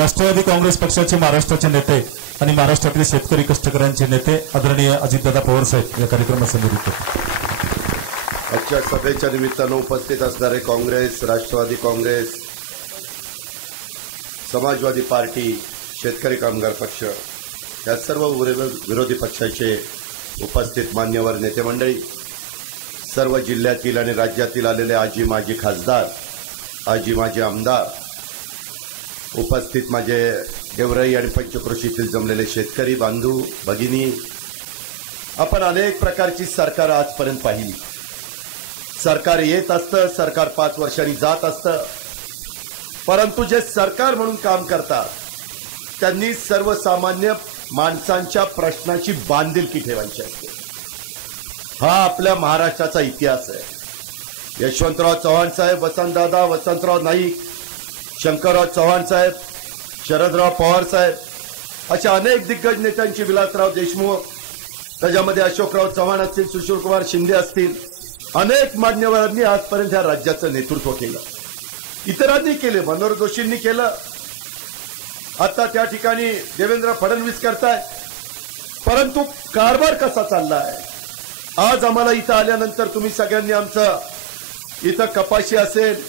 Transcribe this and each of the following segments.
राष्ट्रवादी काँग्रेस पक्षाचे महाराष्ट्राचे नेते आणि महाराष्ट्रातील शेतकरी कष्टकऱ्यांचे नेते आदरणीय अजितदादा पवार साहेब या कार्यक्रमात संबोधित करतात। आजच्या सभेच्या निमित्तानं उपस्थित असणारे काँग्रेस, राष्ट्रवादी काँग्रेस, समाजवादी पार्टी, शेतकरी कामगार पक्ष या सर्व विरोधी पक्षाचे उपस्थित मान्यवर नेते मंडळी, सर्व जिल्ह्यातील आणि राज्यातील आलेले आजी माजी खासदार, आजी माजी आमदार, उपस्थित माझे गेवराई आणि पंचक्रोशीतील जमलेले शेतकरी बांधू भगिनी, आपण अनेक प्रकारची सरकार आजपर्यंत पाहिली। सरकार येत असतं, सरकार 5 वर्षांनी जात असतं, परंतु जे सरकार म्हणून काम करतात त्यांनी सर्वसामान्य माणसांच्या प्रश्नाची बांधिलकी ठेवायची असते। हा आपल्या महाराष्ट्राचा इतिहास आहे। यशवंतराव चव्हाण साहेब, वसंतराव नाईक, शंकरराव चव्हाण साहेब, शरदराव पवार साहेब अशा अनेक दिग्गज नेत्यांची, विलासराव देशमुख, त्याच्यामध्ये अशोकराव चव्हाण असतील, सुशीलकुमार शिंदे असतील, अनेक मान्यवरांनी आजपर्यंत या राज्याचं नेतृत्व केलं। इतरांनी केले, मनोहर जोशींनी केलं, आता त्या ठिकाणी देवेंद्र फडणवीस करतायत, परंतु कारभार कसा चाललाय? आज आम्हाला इथं आल्यानंतर तुम्ही सगळ्यांनी आमचं इथं कपाशी असेल,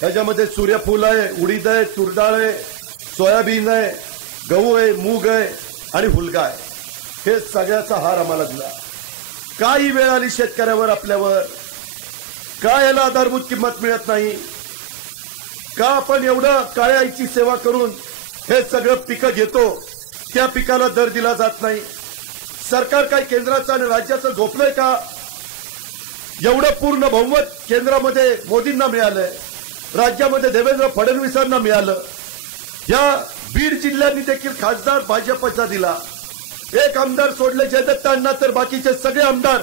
त्याच्यामध्ये सूर्यफूल आहे, उडीद आहे, तुरडाळ आहे, सोयाबीन आहे, गहू आहे, मूग आहे आणि हुलगा आहे, हे सगळ्याचा हार आम्हाला दिला। काही वेळ आली शेतकऱ्यावर, आपल्यावर का याला आधारभूत किंमत मिळत नाही? का आपण एवढं काळ्या आईची सेवा करून हे सगळं पिकं घेतो, त्या पिकाला दर दिला जात नाही? सरकार काय केंद्राचं आणि राज्याचं झोपलंय का? एवढं पूर्ण बहुमत केंद्रामध्ये मोदींना मिळालंय, राज्यामध्ये देवेंद्र फडणवीसांना मिळालं। या बीड जिल्ह्यांनी देखील खासदार भाजपचा दिला, एक आमदार सोडले जयदत्त अण्णा, तर बाकीचे सगळे आमदार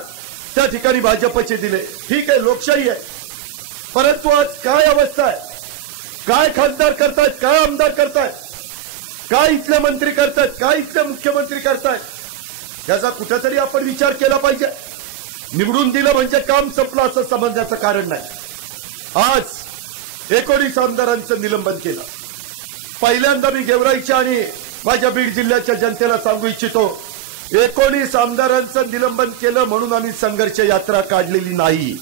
त्या ठिकाणी भाजपचे दिले। ठीक आहे, लोकशाही आहे, परंतु आज काय अवस्था आहे? काय खासदार करतायत, काय आमदार करतायत, काय इथले मंत्री करतायत, काय इथले मुख्यमंत्री करतायत? याचा कुठेतरी आपण विचार केला पाहिजे। निवडून दिलं म्हणजे काम संपलं असं समजण्याचं कारण नाही। आज 19 आमदारांचं निलंबन केलं। पहिल्यांदा मी गेवराईच्या आणि माझ्या बीड जिल्ह्याच्या जनतेला सांगू इच्छितो, 19 आमदारांचं निलंबन केलं म्हणून आम्ही संघर्ष यात्रा काढलेली नाही।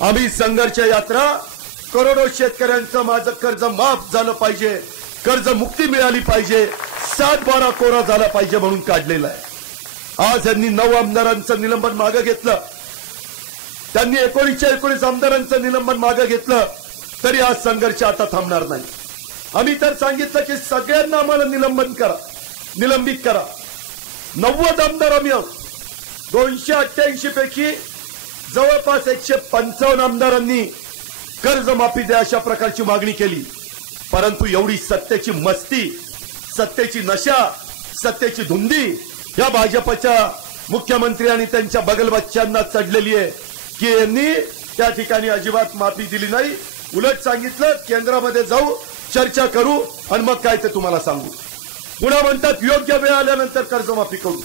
आम्ही संघर्ष यात्रा करोडो शेतकऱ्यांचं माझं कर्ज माफ झालं पाहिजे, कर्जमुक्ती मिळाली पाहिजे, 7/12 कोरा झाला पाहिजे म्हणून काढलेला आहे। आज यांनी 9 आमदारांचं निलंबन मागे घेतलं, त्यांनी 19 आमदारांचं निलंबन मागे घेतलं, तरी आज संघर्ष आता थांबणार नाही। आम्ही तर सांगितलं की सगळ्यांना आम्हाला निलंबित करा। 90 आमदार आम्ही आहोत, 288 पैकी जवळपास 155 आमदारांनी कर्जमाफी द्या अशा प्रकारची मागणी केली, परंतु एवढी सत्तेची मस्ती, सत्तेची नशा, सत्तेची धुंदी या भाजपच्या मुख्यमंत्री आणि त्यांच्या बगलबच्च्यांना चढलेली आहे की यांनी त्या ठिकाणी अजिबात माफी दिली नाही। उलट सांगितलं केंद्रामध्ये जाऊ, चर्चा करू आणि मग काय ते तुम्हाला सांगू। पुन्हा म्हणतात योग्य वेळ आल्यानंतर कर्जमाफी करू,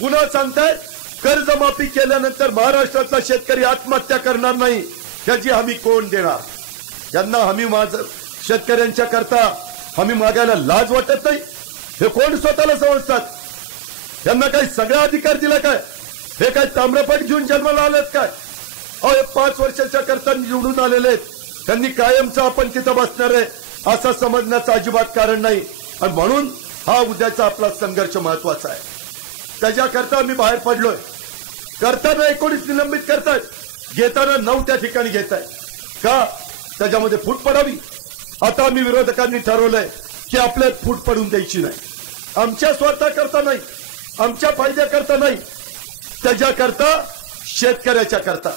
पुन्हा सांगतायत कर्जमाफी केल्यानंतर महाराष्ट्रातला शेतकरी आत्महत्या करणार नाही, याची हमी कोण देणार? यांना हमी शेतकऱ्यांच्या करता हमी मागायला लाज वाटत नाही? हे कोण स्वतःला समजतात? यांना काही सगळा अधिकार दिला काय? हे काय ताम्रपट घेऊन जन्माला आलेत काय? हे 5 वर्षाच्या करता निवडून आलेले आहेत, त्यांनी कायमचं आपण तिथं बसणार आहे असं समजण्याचं अजिबात कारण नाही। आणि म्हणून हा उद्याचा आपला संघर्ष महत्वाचा आहे, त्याच्याकरता आम्ही बाहेर पडलोय। करताना 19 निलंबित करतायत, घेताना 9 त्या ठिकाणी घेतायत का? त्याच्यामध्ये फूट पडावी। आता आम्ही विरोधकांनी ठरवलंय की आपल्यात फूट पडून द्यायची नाही, आमच्या स्वार्थाकरता नाही, आमच्या फायद्याकरता नाही, त्याच्याकरता शेतकऱ्याच्या करता।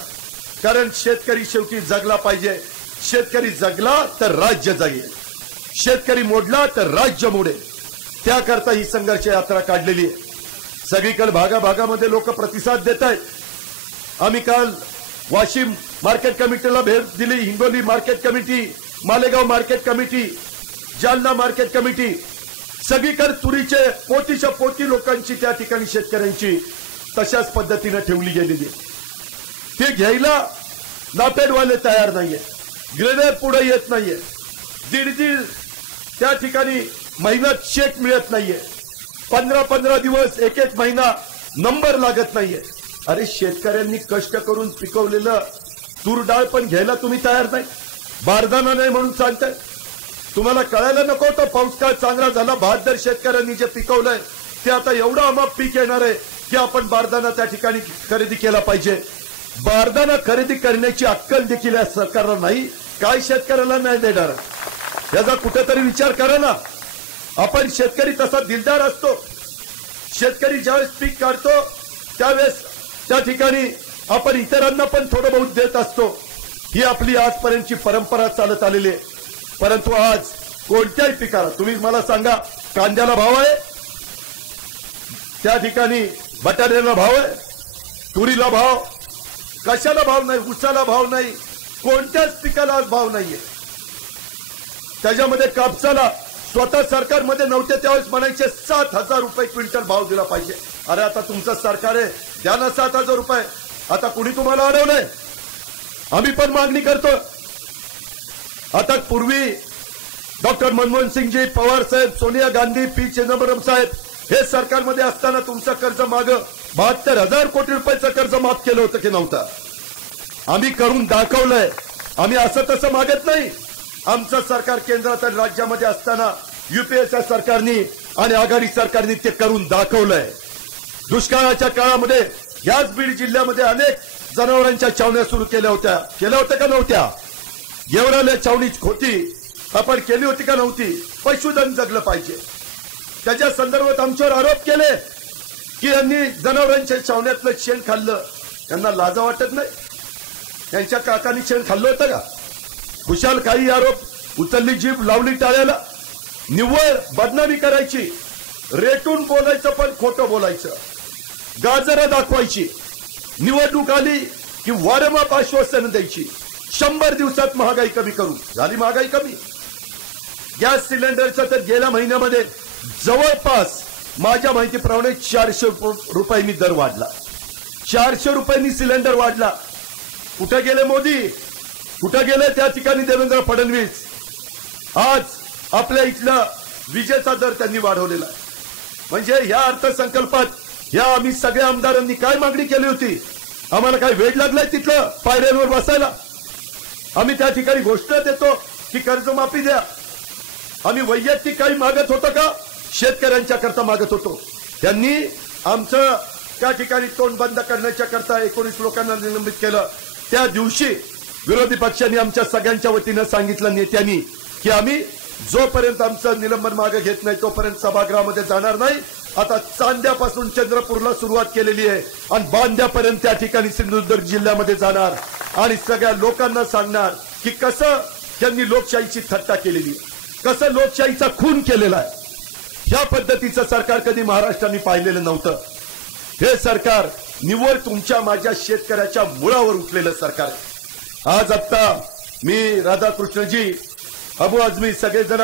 कारण शेतकरी शेवटी जगला पाहिजे, शेतकरी जगला तर राज्य जगेल, शेतकरी मोडला तर राज्य मोडेल, त्याकरता ही संघर्ष यात्रा काढलेली आहे। सगळीकडे भागाभागामध्ये लोक प्रतिसाद देत आहेत। आम्ही काल वाशिम मार्केट कमिटीला भेट दिली, Hingoli market committee, Malegaon market committee, Jalna market committee, सगळीकडे तुरीचे पोटीच्या पोटी लोकांची त्या ठिकाणी शेतकऱ्यांची तशाच पद्धतीने ठेवली गेलेली आहे। ते घ्यायला नापेडवाले तयार नाहीये, ग्रेनेड पुढे येत नाहीये, दीड त्या ठिकाणी महिन्यात चेक मिळत नाहीये, 15-15 दिवस, एक महिना नंबर लागत नाहीये. अरे शेतकऱ्यांनी कष्ट करून पिकवलेलं तूर डाळ पण घ्यायला तुम्ही तयार नाही, बारदाना नाही म्हणून सांगताय. तुम्हाला कळायला नको तर पाऊस काळ चांगला झाला, 72 शेतकऱ्यांनी जे पिकवलंय ते आता एवढं अमाप पीक येणार आहे की आपण बारदाना त्या ठिकाणी खरेदी केला पाहिजे. बारदाना खरेदी करण्याची अक्कल देखील या सरकारला नाही. काय शेतकऱ्याला नाही देणार याचा कुठेतरी विचार करा ना. आपण शेतकरी तसा दिलदार असतो. शेतकरी ज्यावेळेस पीक काढतो त्यावेळेस त्या ठिकाणी आपण इतरांना पण थोडं बहुत देत असतो. ही आपली आजपर्यंतची परंपरा चालत आलेली आहे. परंतु आज कोणत्याही पिकाला तुम्ही मला सांगा, कांद्याला भाव आहे, त्या ठिकाणी बटाट्याला भाव आहे, तुरीला भाव, कशाला भाव नाही, ऊसाला भाव नाही, कोणत्याच पिकाला आज भाव नाहीये. त्याच्यामध्ये कापसाला स्वतः सरकारमध्ये नव्हते त्यावेळेस म्हणायचे 7,000 रुपये क्विंटल भाव दिला पाहिजे. अरे आता तुमचं सरकार आहे, द्या ना 7,000 रुपये. आता कुणी तुम्हाला अडवलंय? आम्ही पण मागणी करतो. आता पूर्वी डॉक्टर मनमोहन सिंगजी, पवार साहेब, सोनिया गांधी, पी चिदंबरम साहेब हे सरकारमध्ये असताना तुमचं कर्ज माग 72,000 कोटी रुपयाचं कर्ज माफ केलं होतं की नव्हतं? आम्ही करून दाखवलंय. आम्ही असं तसं मागत नाही. आमचं सरकार केंद्रात आणि राज्यामध्ये असताना युपीएच्या सरकारनी आणि आघाडी सरकारनी ते करून दाखवलंय. दुष्काळाच्या काळामध्ये याच बीड जिल्ह्यामध्ये अनेक जनावरांच्या छावण्या सुरू केल्या होत्या का नव्हत्या? गेवराल्या छावणी होती, आपण केली होती का नव्हती? पशुधन जगलं पाहिजे त्याच्या संदर्भात आमच्यावर आरोप केले की यांनी जनावरांच्या छावण्यातलं शेण खाल्लं. त्यांना लाजा वाटत नाही? त्यांच्या काकांनी शेण खाल्लं होतं का? खुशाल काही आरोप उचलली, जीभ लावली टाळ्याला. निव्वळ बदनामी करायची, रेटून बोलायचं पण खोटं बोलायचं, गाजरं दाखवायची. निवडणूक आली की वारंवार आश्वासनं द्यायची. 100 दिवसात महागाई कमी करू. झाली महागाई कमी? गॅस सिलेंडरचा तर गेल्या महिन्यामध्ये जवळपास माझ्या माहितीप्रमाणे 400 रुपयांनी दर वाढला. 400 रुपयांनी सिलेंडर वाढला. कुठे गेले मोदी? कुठे गेले त्या ठिकाणी देवेंद्र फडणवीस? आज आपल्या इथला विजेचा दर त्यांनी वाढवलेला. म्हणजे या अर्थसंकल्पात या आम्ही सगळ्या आमदारांनी काय मागणी केली होती? आम्हाला काय वेळ लागलाय तिथलं पायऱ्यांवर बसायला? आम्ही त्या ठिकाणी घोषणा देतो की कर्जमाफी द्या. आम्ही वैयक्तिक काही मागत होतो का? शेतकऱ्यांच्या करता मागत होतो. त्यांनी आमचं त्या ठिकाणी तोंड बंद करण्याच्या करता 19 लोकांना निलंबित केलं. त्या दिवशी विरोधी पक्षांनी आमच्या सगळ्यांच्या वतीनं सांगितलं, नेत्यांनी, की आम्ही जोपर्यंत आमचं निलंबन मागे घेत नाही तोपर्यंत सभागृहामध्ये जाणार नाही. आता चांद्यापासून चंद्रपूरला सुरुवात केलेली आहे आणि बांद्यापर्यंत त्या ठिकाणी सिंधुदुर्ग जिल्ह्यामध्ये जाणार आणि सगळ्या लोकांना सांगणार की कसं त्यांनी लोकशाहीची थट्टा केलेली आहे, कसं लोकशाहीचा खून केलेला आहे. या पद्धतीचं सरकार कधी महाराष्ट्राने पाहिलेलं नव्हतं. हे सरकार निव्वळ तुमच्या माझ्या शेतकऱ्याच्या मुळावर उठलेलं सरकार आहे. आज आत्ता मी, राधाकृष्णजी, अबू आझमी सगळेजण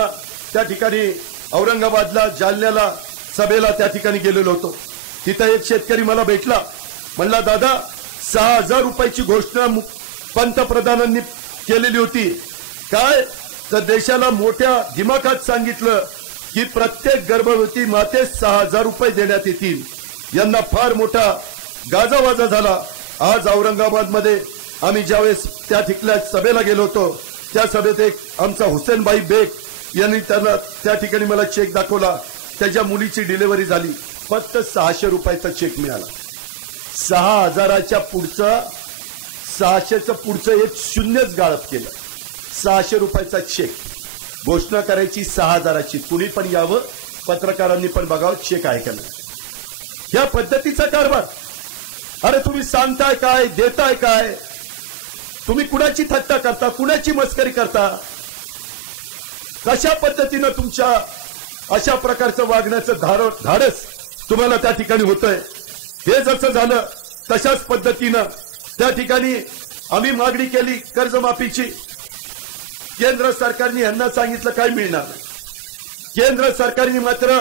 त्या ठिकाणी औरंगाबादला, जालन्याला सभेला त्या ठिकाणी गेलेलो होतो. तिथं एक शेतकरी मला भेटला. म्हणला, दादा 6,000 रुपयाची घोषणा पंतप्रधानांनी केलेली होती. काय तर देशाला मोठ्या दिमाखात सांगितलं की प्रत्येक गर्भवती मातेस 6,000 रुपये देण्यात येतील. यांना फार मोठा गाजावाजा झाला. आज औरंगाबादमध्ये आम्ही ज्यावेळेस त्या ठिकाणी सभेला गेलो होतो त्या सभेत एक आमचा हुसेनबाई बेग यांनी त्यांना त्या ठिकाणी मला चेक दाखवला. त्याच्या मुलीची डिलिव्हरी झाली. फक्त 600 रुपयाचा चेक मिळाला. 6,000च्या पुढचं 600चं पुढचं एक शून्यच गाळप केलं. 600 रुपयाचा चेक घोषणा करायची 6,000ची. कुणी पण यावं, पत्रकारांनी पण बघावं चेक आहे का नाही. या पद्धतीचा कारभार. अरे तुम्ही सांगताय काय, देताय काय? तुम्ही कुणाची थट्टा करता, कुणाची मस्करी करता? कशा पद्धतीनं तुमच्या अशा प्रकारचं वागण्याचं धाडस तुम्हाला त्या ठिकाणी होतंय? हे जसं झालं तशाच पद्धतीनं त्या ठिकाणी आम्ही मागणी केली कर्जमाफीची. केंद्र सरकारने यांना सांगितलं काय मिळणार नाही. केंद्र सरकारने मात्र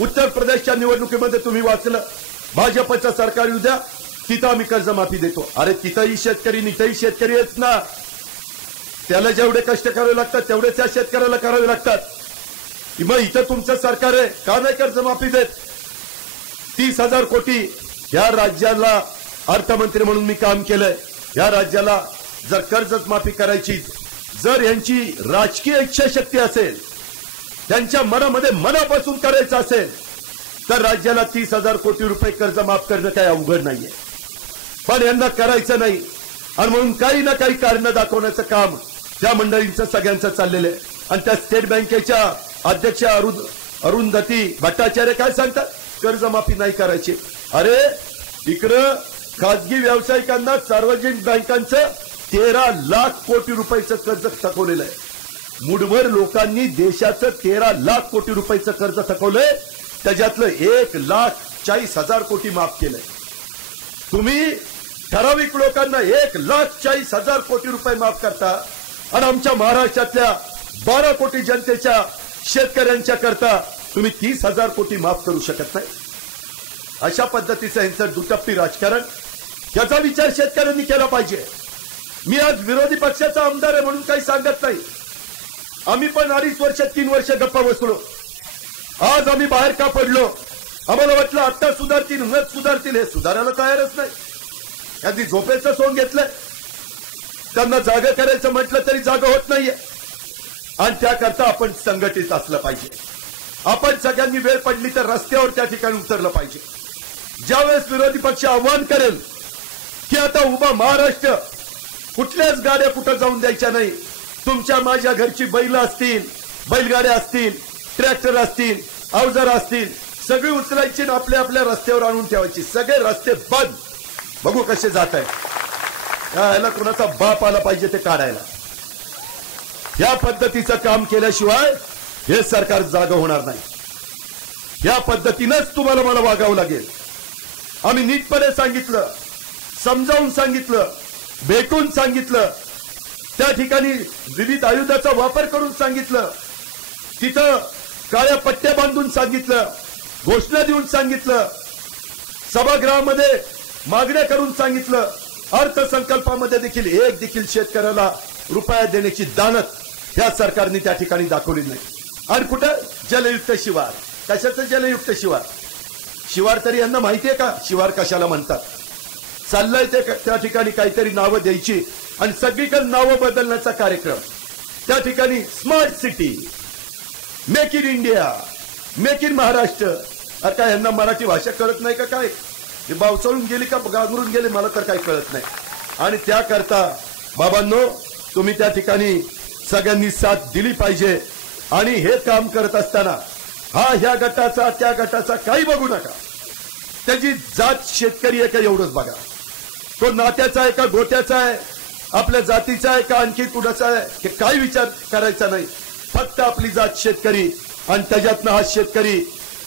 उत्तर प्रदेशच्या निवडणुकीमध्ये तुम्ही वाचलं, भाजपचं सरकार येऊ द्या, तिथं आम्ही कर्जमाफी देतो. अरे तिथंही शेतकरी, इथंही शेतकरी आहेत ना. त्याला जेवढे कष्ट करावे लागतात तेवढेच त्या शेतकऱ्याला करावे लागतात. मग इथं तुमचं सरकार आहे का नाही कर्जमाफी देत? 30,000 कोटी या राज्याला अर्थमंत्री म्हणून मी काम केलंय. या राज्याला जर कर्जच माफी करायची, जर यांची राजकीय इच्छाशक्ती असेल, त्यांच्या मनामध्ये मनापासून करायचं असेल, तर राज्याला 30,000 कोटी रुपये कर्ज माफ करणं काही अवघड नाहीये. पण यांना करायचं नाही आणि म्हणून काही ना काही कारण दाखवण्याचं काम त्या मंडळींचं सगळ्यांचं चाललेलं आहे. आणि त्या स्टेट बँकेच्या अध्यक्ष अरुंधती भट्टाचार्य काय सांगतात? कर्जमाफी नाही करायची. अरे इकडं खासगी व्यावसायिकांना सार्वजनिक बँकांचं 13 लाख कोटी रुपयाचं कर्ज थकवलेलं आहे. मुठभर लोकांनी देशाचं 13 लाख कोटी रुपयाचं कर्ज थकवलंय. त्याच्यातलं 1,40,000 कोटी माफ केलंय. तुम्ही ठराविक लोकांना 1,40,000 कोटी रुपये माफ करता आणि आमच्या महाराष्ट्रातल्या 12 कोटी जनतेच्या शेतकऱ्यांच्या करता तुम्ही 30,000 कोटी माफ करू शकत नाही. अशा पद्धतीचं यांचं दुटप्पी राजकारण, याचा विचार शेतकऱ्यांनी केला पाहिजे. मी आज विरोधी पक्षाचा आमदार आहे म्हणून काही सांगत नाही. आम्ही पण 2.5 वर्ष 3 वर्ष गप्पा बसलो. आज आम्ही बाहेर का पडलो? आम्हाला वाटलं आता सुधारतील, उन्हात सुधारतील. हे सुधारायला तयारच नाही. यांनी झोपेचं सोंग घेतलंय. त्यांना जागा करायचं म्हटलं तरी जागा होत नाहीये. आणि त्याकरता आपण संघटित असलं पाहिजे. आपण सगळ्यांनी वेळ पडली तर रस्त्यावर त्या ठिकाणी उतरलं पाहिजे. ज्यावेळेस विरोधी पक्ष आव्हान करेल की आता उभा महाराष्ट्र, कुठल्याच गाड्या कुठं जाऊन द्यायच्या नाही, तुमच्या माझ्या घरची बैल असतील, बैलगाड्या असतील, ट्रॅक्टर असतील, अवजार असतील, सगळी उचलायची आणि आपल्या आपल्या रस्त्यावर आणून ठेवायची. सगळे रस्ते बंद. बघू कसे जात आहे. याला कुणाचा बाप आला पाहिजे ते काढायला. या पद्धतीचं काम केल्याशिवाय हे सरकार जागा होणार नाही. या पद्धतीनंच तुम्हाला मला वागावं लागेल. आम्ही नीटपणे सांगितलं, समजावून सांगितलं, भेटून सांगितलं, त्या ठिकाणी विविध आयुधाचा वापर करून सांगितलं, तिथं काळ्या पट्ट्या बांधून सांगितलं, घोषणा देऊन सांगितलं, सभागृहामध्ये मागण्या करून सांगितलं. अर्थसंकल्पामध्ये देखील एक देखील शेतकऱ्याला रुपया देण्याची दानत या सरकारने त्या ठिकाणी दाखवली नाही. आणि कुठं जलयुक्त शिवार? कशाचं जलयुक्त शिवार? शिवार तरी यांना माहितीये का शिवार कशाला म्हणतात? चाललंय ते त्या ठिकाणी काहीतरी नावं द्यायची आणि सगळीकडे नावं बदलण्याचा कार्यक्रम. त्या ठिकाणी smart city, make in India, make in Maharashtra. आता यांना मराठी भाषा कळत नाही का काय? हे बावचळून गेली का गांगरून गेले मला तर काही कळत नाही. आणि त्याकरता बाबांनो, तुम्ही त्या ठिकाणी सगळ्यांनी साथ दिली पाहिजे. आणि हे काम करत असताना ह्या गटाचा त्या गटाचा काही बघू नका. त्याची जात शेतकरी आहे का एवढंच बघा. तो नात्याचा आहे का गोट्याचा आहे, आपल्या जातीचा आहे का आणखी कुणाचा आहे, हे काही विचार करायचा नाही. फक्त आपली जात शेतकरी आणि त्याच्यातनं हा शेतकरी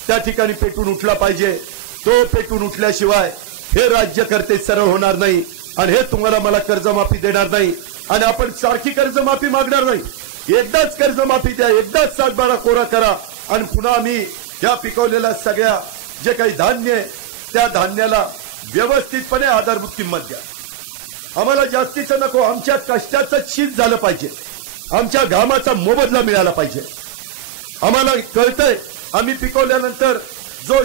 त्या ठिकाणी पेटून उठला पाहिजे. तो पेटून उठल्याशिवाय हे राज्यकर्ते सरळ होणार नाही. आणि हे तुम्हाला मला कर्जमाफी देणार नाही. आणि आपण सारखी कर्जमाफी मागणार नाही. एकदाच कर्जमाफी द्या, एकदाच 7/12 कोरा करा. आणि पुन्हा आम्ही या पिकवलेल्या सगळ्या जे काही धान्य आहे त्या धान्याला व्यवस्थितपणे आधारभूत किंमत द्या. आम्हाला जास्तीचं नको, आमच्या कष्टाचं शीत झालं पाहिजे, आमच्या घामाचा मोबदला मिळाला पाहिजे. आम्हाला कळतंय आम्ही पिकवल्यानंतर जो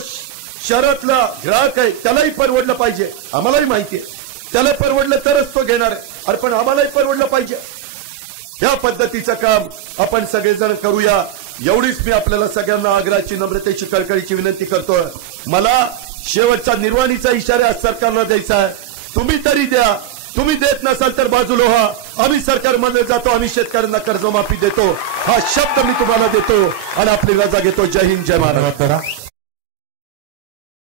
शहरातला ग्राहक आहे त्यालाही परवडलं पाहिजे. आम्हालाही माहिती आहे त्याला परवडलं तरच तो घेणार आहे. अरे पण आम्हालाही परवडलं पाहिजे. या पद्धतीचं काम आपण सगळेजण करूया. एवढीच मी आपल्याला सगळ्यांना आग्रहाची, नम्रतेची, कळकळीची विनंती करतोय. मला शेवटचा निर्वाणीचा इशारा सरकारला द्यायचा आहे. तुम्ही तरी द्या. तुम्ही देत नसाल तर बाजूला व्हा. आम्ही सरकारमध्ये जातो, आम्ही शेतकऱ्यांना कर्जमाफी देतो. हा शब्द मी तुम्हाला देतो आणि आपली रजा घेतो. जय हिंद, जय महाराष्ट्र.